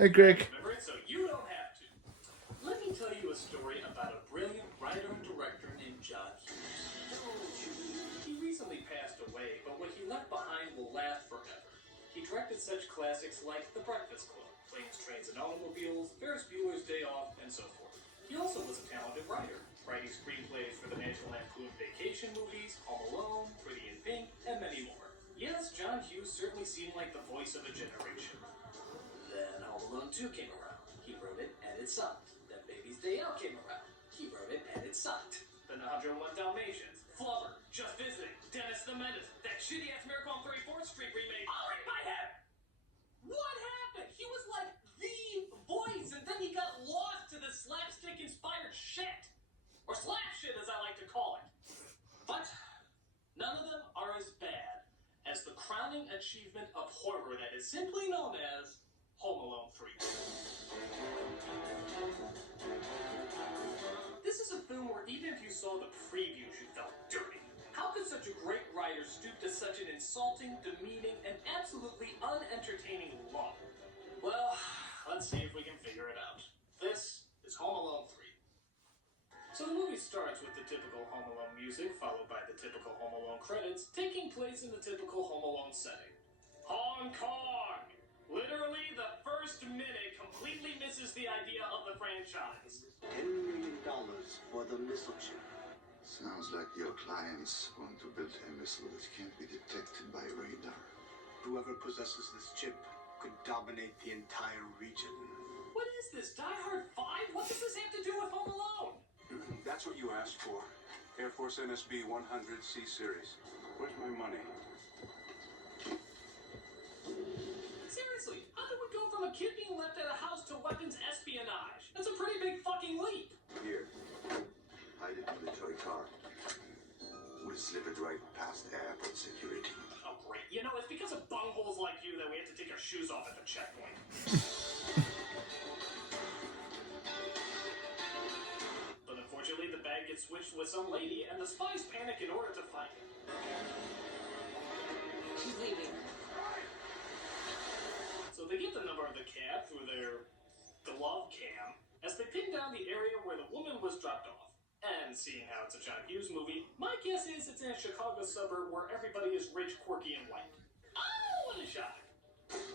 Hey, Greg. Remember it, so you don't have to. Let me tell you a story about a brilliant writer and director named John Hughes. He recently passed away, but what he left behind will last forever. He directed such classics like The Breakfast Club, Planes, Trains, and Automobiles, Ferris Bueller's Day Off, and so forth. He also was a talented writer, writing screenplays for the National Lampoon Vacation movies, Home Alone, Pretty in Pink, and many more. Yes, John Hughes certainly seemed like the voice of a generation. Then Home Alone 2 came around. He wrote it, and it sucked. Then Baby's Day Out came around. He wrote it, and it sucked. Then 101 Dalmatians, Flubber, Just Visiting, Dennis the Menace, that shitty-ass Miracle on 34th Street remake, all in my head! What happened? He was like the voice, and then he got lost to the slapstick-inspired shit. Or slap shit, as I like to call it. But none of them are as bad as the crowning achievement of horror that is simply known as Home Alone 3. This is a film where even if you saw the previews, you felt dirty. How could such a great writer stoop to such an insulting, demeaning, and absolutely unentertaining lie? Well, let's see if we can figure it out. This is Home Alone 3. So the movie starts with the typical Home Alone music, followed by the typical Home Alone credits, taking place in the typical Home Alone setting. Hong Kong! Literally, the first minute completely misses the idea of the franchise. $10 million for the missile chip. Sounds like your clients want to build a missile that can't be detected by radar. Whoever possesses this chip could dominate the entire region. What is this, Die Hard 5? What does this have to do with Home Alone? That's what you asked for. Air Force NSB 100C series. Where's my money? Seriously, how did we go from a kid being left at a house to weapons espionage? That's a pretty big fucking leap. Here, hide it in the toy car. We'll slip it right past airport security. Oh, great. You know, it's because of bungholes like you that we have to take our shoes off at the checkpoint. But unfortunately, the bag gets switched with some lady, and the spies panic in order to find her. She's leaving. So they get the number of the cab through their glove cam as they pin down the area where the woman was dropped off. And seeing how it's a John Hughes movie, my guess is it's in a Chicago suburb where everybody is rich, quirky, and white. Oh, what a shock!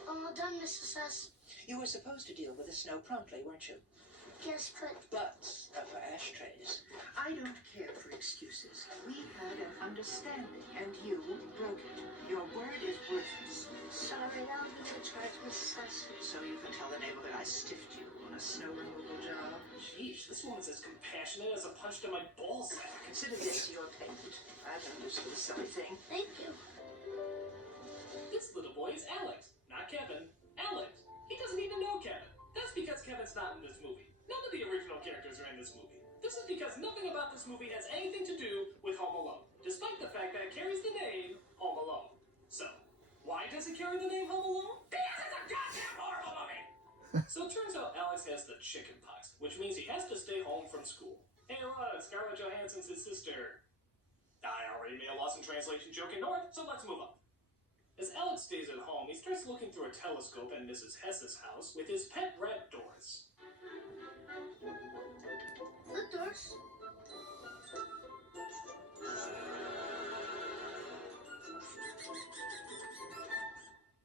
All done, Mrs. S. You were supposed to deal with the snow promptly, weren't you? Yes, but Butts are for ashtrays. I don't care for excuses. We had an understanding, and you broke it. Your word is worthless. sorry, I'll be in charge, Mrs. S. So you can tell the neighborhood I stiffed you on a snow removal job. Sheesh, this woman's as compassionate as a punch to my ballsack. Consider this your payment. I don't do this silly thing. Thank you. This little boy is Alex, not Kevin. Alex. He doesn't even know Kevin. That's because Kevin's not in this movie. None of the original characters are in this movie. This is because nothing about this movie has anything to do with Home Alone, despite the fact that it carries the name Home Alone. So, why does it carry the name Home Alone? Because it's a goddamn horrible movie! So it turns out Alex has the chicken pox, which means he has to stay home from school. Hey look, Scarlett Johansson's his sister. I already made a lost in translation joke in North, so let's move on. As Alex stays at home, he starts looking through a telescope at Mrs. Hess's house with his pet rat Doris. Good, Doris.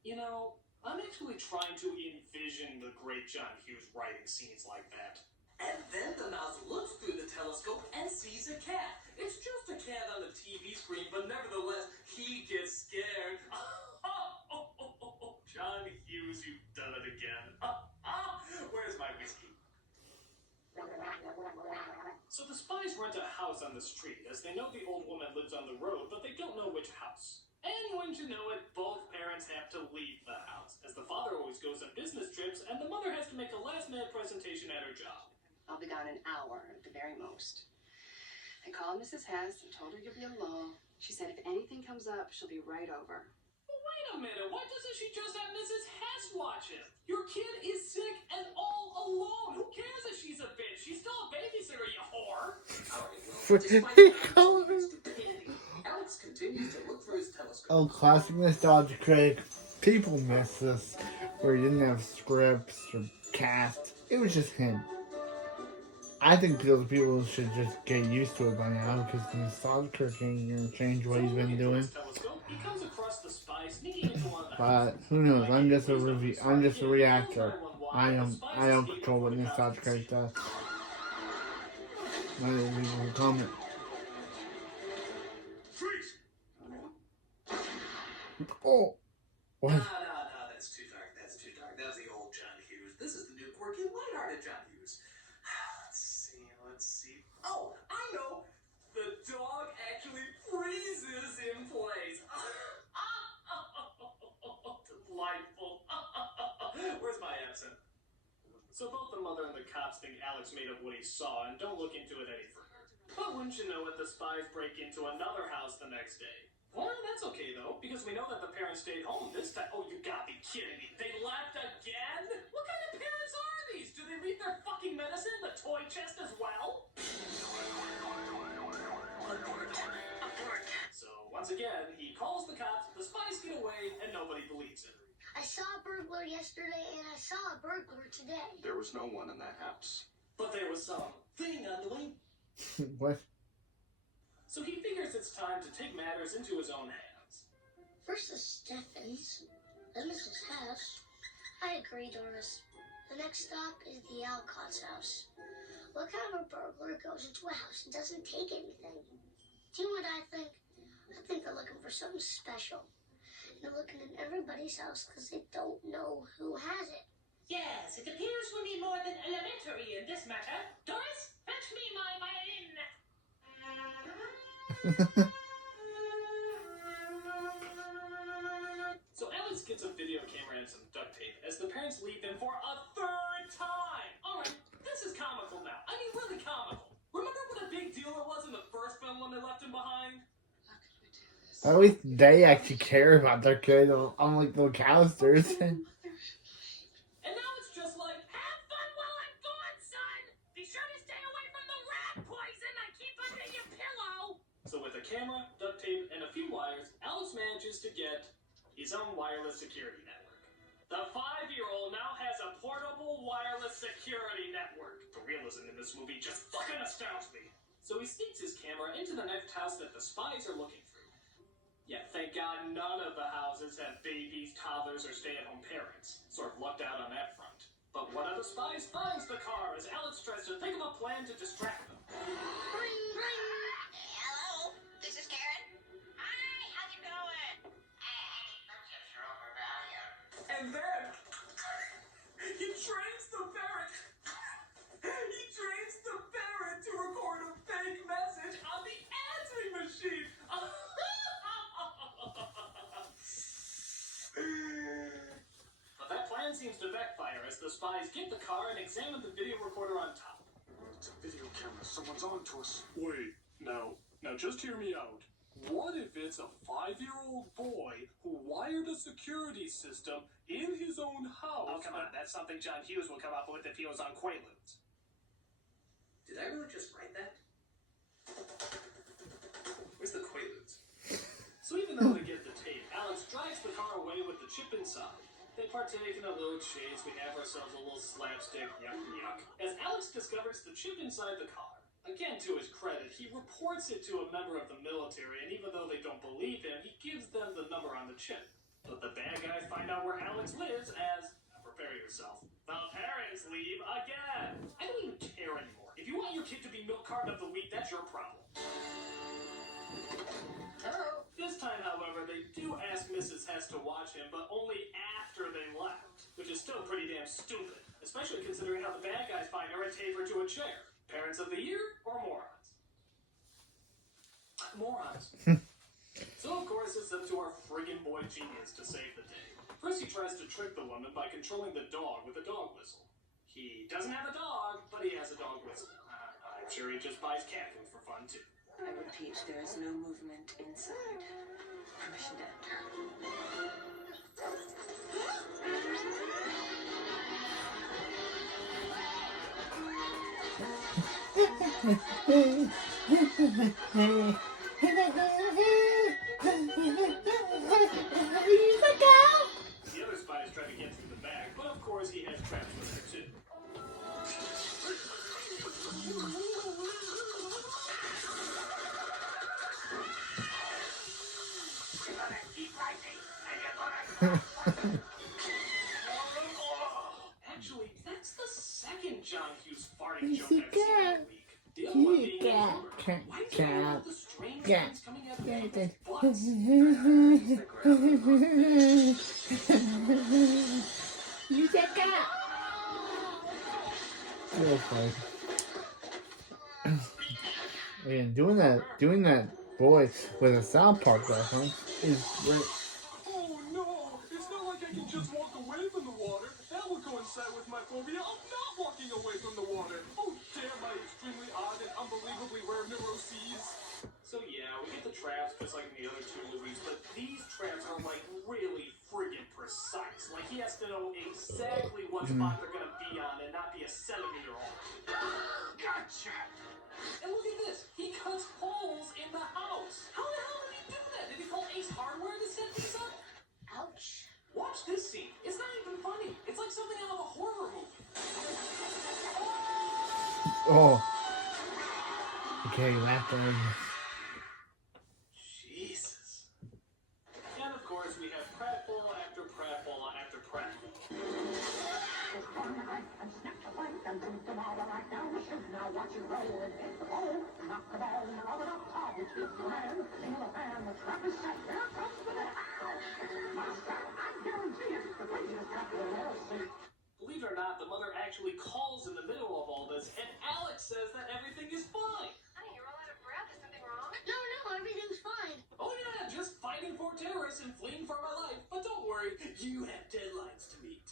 You know, I'm actually trying to envision the great John Hughes writing scenes like that. And then the mouse looks through the telescope and sees a cat. It's just a cat on the TV screen, but nevertheless, he gets scared. John Hughes, you've done it again. Where's my whiskey? So the spies rent a house on the street, as they know the old woman lives on the road, but they don't know which house. And wouldn't you know it, both parents have to leave the house, as the father always goes on business trips, and the mother has to make a last-minute presentation at her job. I'll be gone an hour at the very most. I called Mrs. Hess and told her you'll be alone. She said if anything comes up, she'll be right over. Well, wait a minute, why doesn't she just have Mrs. Hess watch him? Your kid is sick and all alone. Who cares if she's a bitch? She's still a babysitter, you whore. Alright, well, despite stupidity, Alex continues to look through his telescope. Oh, classic nostalgia, Craig. People miss this. where he didn't have scripts or cast. It was just him. I think those people should just get used to it by now because the nostalgia curtain gonna change what he's been doing. He comes across the spy sneaking into one of the But who knows? I'm just a review. I'm just a reactor. I don't control what nostalgia curtain does. Not a people comment. Freeze! Oh, what? No, that's too dark. That's too dark. That was the old John Hughes. This is the new quirky, lighthearted John Hughes. Let's see. Oh, I know. The dog actually freezes in place. Delightful. Where's my accent? So both the mother and the cops think Alex made up what he saw and don't look into it any further. But wouldn't you know it, the spies break into another house the next day. Well, that's okay though, because we know that the parents stayed home this time. Oh, you gotta be kidding me. They left again? What kind of parents are these? Do they leave their fucking medicine in the toy chest as well? So, once again, he calls the cops, the spies get away, and nobody believes him. I saw a burglar yesterday and I saw a burglar today. There was no one in that house. But there was some thing on the way. What? So he figures it's time to take matters into his own hands. First is Stephens, then Mrs. Hess. I agree, Doris. The next stop is the Alcott's house. What kind of a burglar goes into a house and doesn't take anything? Do you know what I think? I think they're looking for something special. And they're looking in everybody's house because they don't know who has it. Yes, it appears we need more than elementary in this matter. Doris, fetch me my violin. So Alex gets a video camera and some duct tape as the parents leave him for a third time. Alright, this is comical now. I mean, really comical. Remember what a big deal it was in the first film when they left him behind? At least they actually care about their kids, unlike the McAllisters. And now it's just like, Have fun while I'm gone, son. Be sure to stay away from the rat poison I keep under your pillow. so with a camera, duct tape, and a few wires, Alex manages to get his own wireless security network. The 5-year-old now has a portable wireless security network. The realism in this movie just fucking astounds me. So he sneaks his camera into the next house that the spies are looking for. Yeah, thank God none of the houses have babies, toddlers, or stay-at-home parents. Sort of lucked out on that front. But one of the spies finds the car as Alex tries to think of a plan to distract them. Ring, ring. Hello, this is Karen. Hi, how's it going? Chips are overvalued. And then he trains the ferret. He trains the ferret to record a fake message on the answering machine. But that plan seems to backfire as the spies get the car and examine the video recorder on top. It's a video camera. Someone's on to us. Wait, now just hear me out. What if it's a 5-year-old boy who wired a security system in his own house? Oh, come on. That's something John Hughes would come up with if he was on Quaaludes. Did I really just write that? Where's the Quaaludes? So even though they get the tape, Alex drives the car away with the chip inside. They partake in a little chase. We have ourselves a little slapstick. Yuck. As Alex discovers the chip inside the car. Again, to his credit, he reports it to a member of the military, and even though they don't believe him, he gives them the number on the chip. But the bad guys find out where Alex lives as, prepare yourself, the parents leave again. I don't even care anymore. If you want your kid to be milk carton of the week, that's your problem. Hello. This time, however, they do ask Mrs. Hess to watch him, but only after they left, which is still pretty damn stupid, especially considering how the bad guys find her and tape her to a chair. Parents of the year or morons? Morons. So, of course, it's up to our friggin' boy genius to save the day. First, he tries to trick the woman by controlling the dog with a dog whistle. He doesn't have a dog, but he has a dog whistle. I'm sure he just buys cat food for fun, too. I repeat, there is no movement inside. Permission to enter. The other spies try to get through the back, course, he has traps for her, too. Actually, that's the second John Hughes farting joke I've seen all week. The other one being his humor. Why does he have the strange things coming out of people's butts? You said cat. So funny. Again, doing that voice with a South Park reference is great. Oh no! It's not like I can just walk away from the water. That would coincide with my phobia of not walking away from the water. Oh damn my extremely odd and unbelievably rare neuroses. So yeah, we get the traps just like in the other two movies, but these traps are like really friggin' precise. Like he has to know exactly what spot they're gonna be on and not be a centimeter off. Gotcha! And look at this, he cuts holes in the house. How the hell did he do that? Did he call Ace Hardware to set these up? Ouch. Watch this scene. It's not even funny. It's like something out of a horror movie. Oh. Okay, laughed already. Jesus. And of course, we have pratfall after pratfall after pratfall. Believe it or not, the mother actually calls in the middle of all this, and Alex says that everything is fine. Honey, you're all out of breath. Is something wrong? No, everything's fine. Oh yeah, just fighting for terrorists and fleeing for my life. But don't worry, you have deadlines to meet.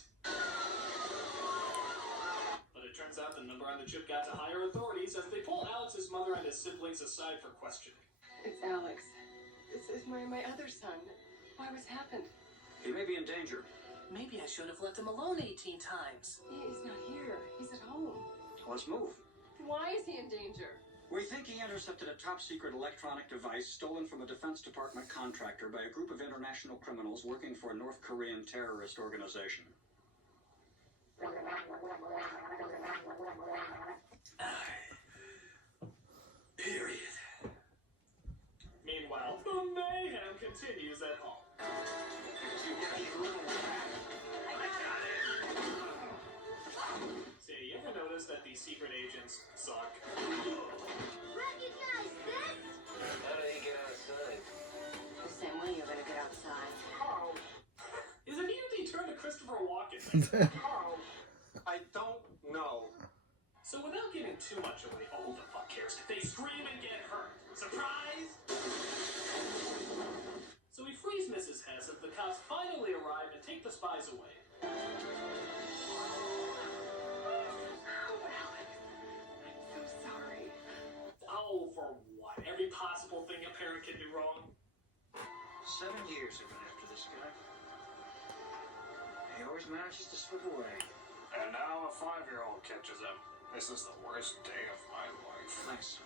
But it turns out the number on the chip got to higher authorities as they pull Alex's mother and his siblings aside for questioning. It's Alex. This is my other son. Why, what's happened? He may be in danger. Maybe I should have left him alone 18 times. He's not here. He's at home. Let's move. Why is he in danger? We think he intercepted a top-secret electronic device stolen from a Defense Department contractor by a group of international criminals working for a North Korean terrorist organization. Period. Meanwhile, the mayhem continues at home. Say, you ever notice that these secret agents suck? Recognize this? How do you get outside? The same way you're gonna get outside. Is it here they turn to Christopher Walken? I don't know. So without giving too much away, oh, who the fuck cares? They scream and get hurt. Surprise! So he frees Mrs. Hess as the cops finally arrive and take the spies away. Oh, Alex. I'm so sorry. Oh, for what? Every possible thing a parent can do wrong? 7 years I've been after this guy. He always manages to slip away. And now a 5-year-old catches him. This is the worst day of my life. Thanks.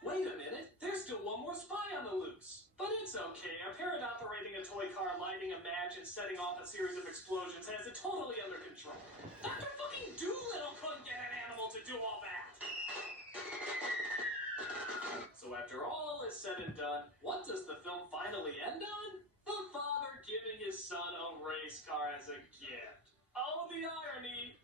Wait a minute, there's still one more spy on the loose. But it's okay, a parent operating a toy car, lighting a match, and setting off a series of explosions has it totally under control. Dr. fucking Doolittle couldn't get an animal to do all that! So after all is said and done, what does the film finally end on? The father giving his son a race car as a gift. Oh, the irony!